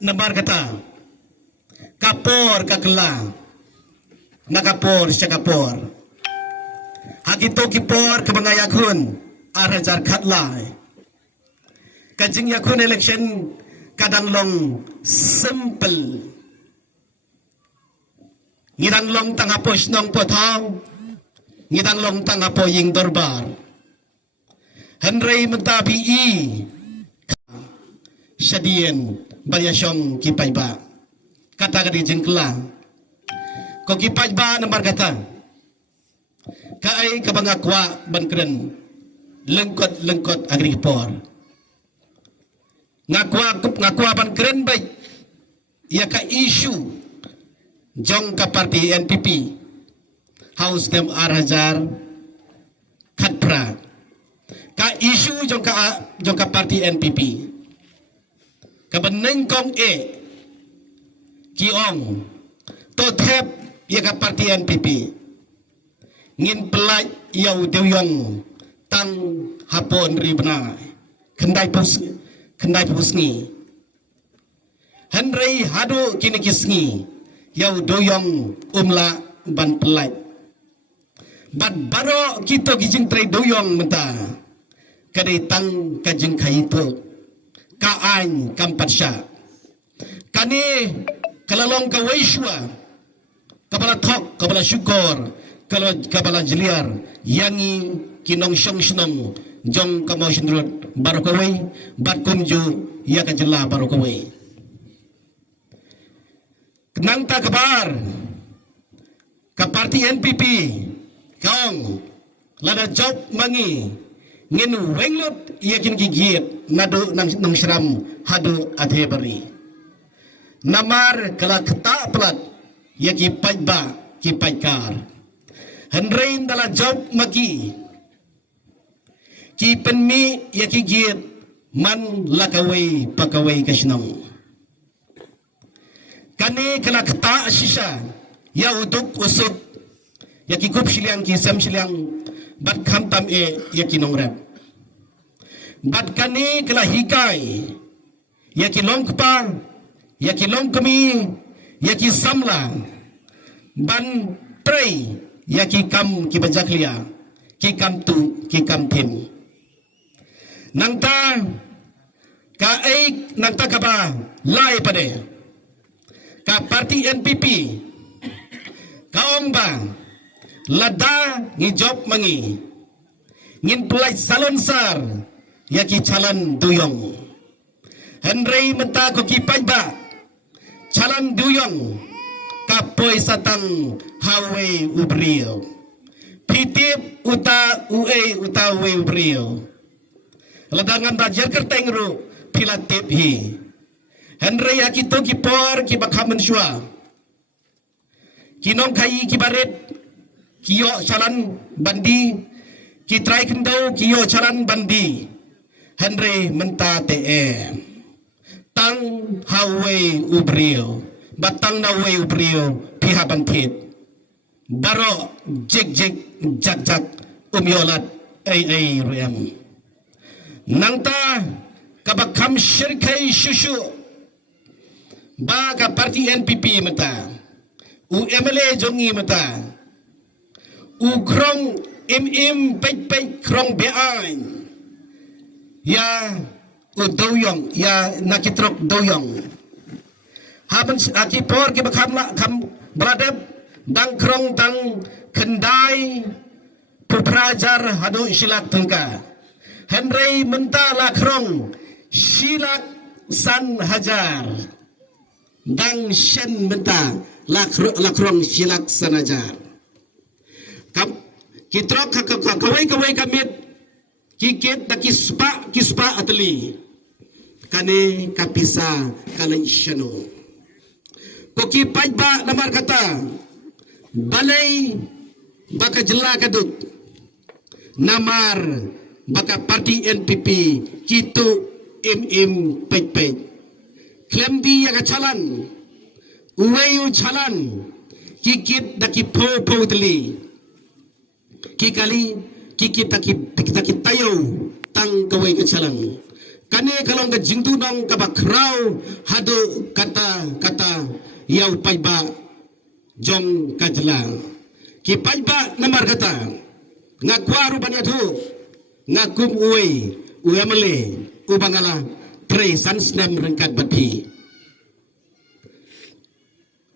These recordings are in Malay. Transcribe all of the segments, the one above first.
Namar kata kapor kakela nakapor siya kapor hagito kipor kabangayakun arajar khatlai kajing yakun election kadanglong simple ngidanglong tangapos nong potong ngidanglong tangapo ying dorbar Henry mentabi i Syadien Bayasyong Kipaiba kata kadi jengkela ko Kipaiba nambar kata kai kabangakwa bankren lengkot agripor ngakwa bankren baik ia ka isu jong ka parti NPP House dem Arhajar Khatpra ka isu jong ka parti NPP kabeneng kong kiong to thep ia ka parti NPP ngin pelai yau dewyong tang hapon ribna kendai pusngi Henry hadu kini kisngi yau doyong umla ban pelai bat baro kita gijing trai doyong menta kadai tang kajeng kaito kaan kampatsya kani kalalong kawaiswa kabala thok kabala syukur kabala jeliar yangi kinong syong jong kamau sindrut barokawai bat kumju ya kajela barokawai nang ta kabar ka parti NPP kaong lada job mangi ngin wenglot yakin gigit nado nang seram hadu adhebari namar kala keta plat yaki pajba ki pajkar henrein dala job maki ki penmi yaki git man lakawai pakawai kasnong kani kala keta sisa ya uduk usut yaki kup siliang ki sam siliang bat khamtam yaki nongrap bat kani kala hikai yaki longkpa yaki longkami yaki samla ban trei yaki kam ki bajaklia ki kam tu ki kam tim nangta ka nangta ka ba lai pade ka parti NPP kaong ba lada ngi job mangi ngin pulai salon sar yaki calan duyong Henry menta ko kipaiba calan duyong kapoy satang hawe ubrio pitip uta we ubrio ladangan bajar kertengru pilatip hi Henry yaki to kipor kibakamen shua kinong kai kibaret kiyo calan bandi kitrai kendau kiyo calan bandi Henry menta tang hawe ubrio batang na we ubrio piha bantit baro jik jak umyolat ay ruyam nangta kabakam syirkai shushu ba ka parti NPP mata u MLA jongi mata u krong pej krong beain ya u doyong ya nakitrok doyong haban akipor ki bakam kam beradab dang krong dang kendai puprajar hadu silak tengka Henry menta la krong silak san hajar dang shen menta la krong silak san hajar kam kitrok kawai kamit kikit da kispa atli kane kapisa kalay syano koki pajba namar kata balay baka jela kadut namar baka parti NPP kitu pej klem di yaga calan uwayu calan kikit da kipo tli kikali kikit taki tayo tang kawai kacalan kane kalong ka jingtunong kabakraw hado kata yaw payba jong kajla ki payba namar kata nga kwaru banyatu nga kum uwe uyamale ubangala tre sansnem rengkat bathi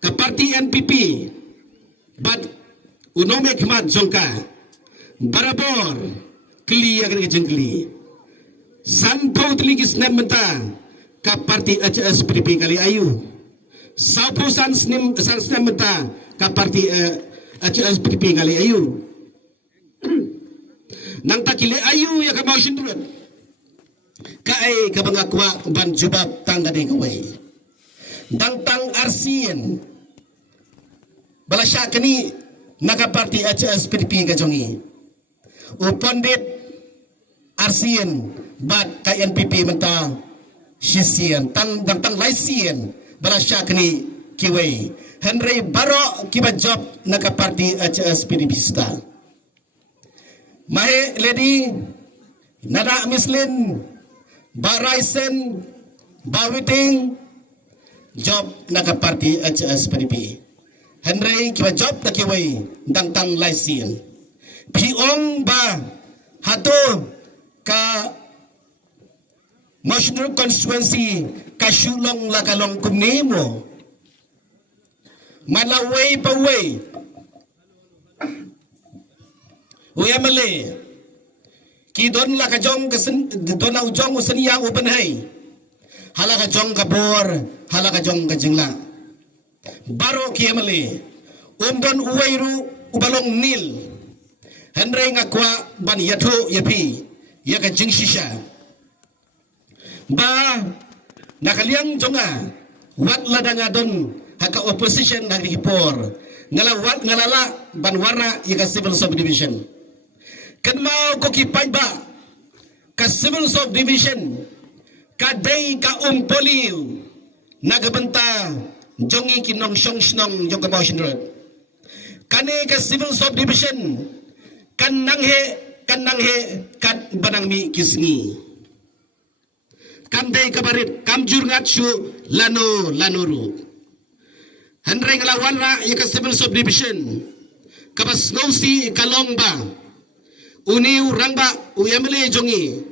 ka parti NPP bat unome khmat jongka barabor kli akan jengkli sanpau teligis nem menta ka parti HSPDP kali ayu sapu sansnem menta ka parti HSPDP kali ayu nang takili ayu ya ka motion dulot kaay ka bangakwa ban jubab tang gadi kaway dang tang arsien balasya kini naka parti HSPDP ka jongi o pandit arsien bat ka NPP menta sisian tang laisien balasya kini kiway Henry Baro kiba job naka parti HSPDP sta Mahe lady nada mislin baraisen bawiting job naka parti HSPDP Henry kiba job na kiway dang tang laisien piong ba hato ka Motional constituency kasulong lakalong kumnimo malaway paway uyamale ki don la ka jong ka don au jong usan yang open hai hala ka jong ka bor hala ka jong ka jingla baro ki amale don uwairu ubalong nil henry nga kwa ban yatho yapi ya ka jing shisha ba nakaliang jonga wat ladanga don haka opposition dari hipor ngalawat ngalala ban warna ya ka civil subdivision kan mau ko kipay ba ka civil subdivision kaday ka umpoliw nagabanta jongi kinong song jong ka motion road kane ka civil subdivision kananghe kat banangmi kisngi kanday kabarit kamjur ngatsu lanuru handreng lawan ra ya ka civil subdivision kabas ngausi kalongba uniu rangba uyamle jongi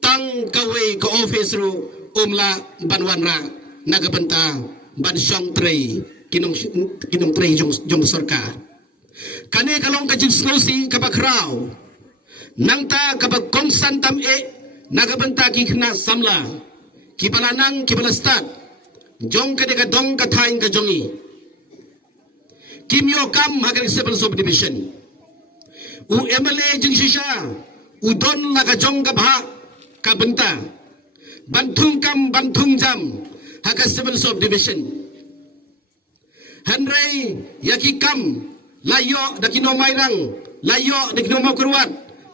tang kaway ka office ru umla banwanra nagabanta ban syong trey kinong trey jong sarkar kane kalong ka jingsi kabakraw nangta kabag kongsan tam nagabanta ki khna samla kipalanang kipalastat jong ka deka dong ka thaing ka jongi kimyo kam hagar civil subdivision u MLA jing shisha u don la ka jong ka bha ka banta bantung kam bantung jam hagar civil subdivision Henry yaki kam layo dakino mairang layo dakino maukurwat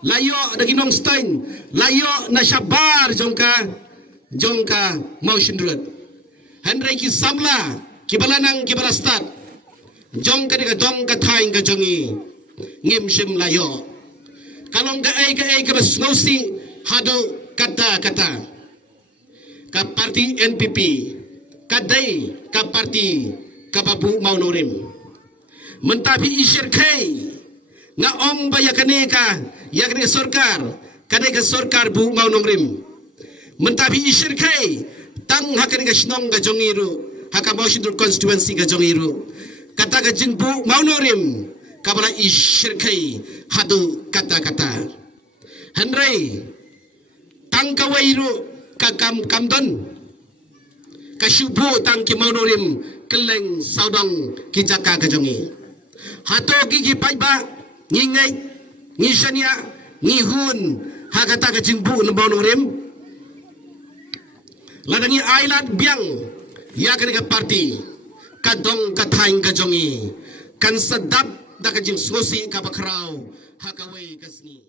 layo dakino stein layo na shabar jongka motion road Henry ki samla kibalanang kibalastat jongka deka dongka thaing ka jongi ngim sim layo kalong ka ay ka basnosi hado kata ka parti NPP kadai ka parti kababu maunorim mentapi isir kai nga om ba yakane ka sarkar kadai ka sarkar bu maunorim mentapi isir kai tang hakane ka snong ka jongiru haka motion constituency ka jongiru kata ka jingbu maunorim kabala isir kai hadu kata Henry tang kawairu ka kamdon kasubu tang ki maunorim keleng saudang kijaka kajongi hato gigi paiba ngingai ngisania ngihun hakata ka jingbu no maunorim ladangi ailat biang ya ka parti kadong kathaing kajongi kan sedap da ka jing sosi ka bakraw hakawai kasni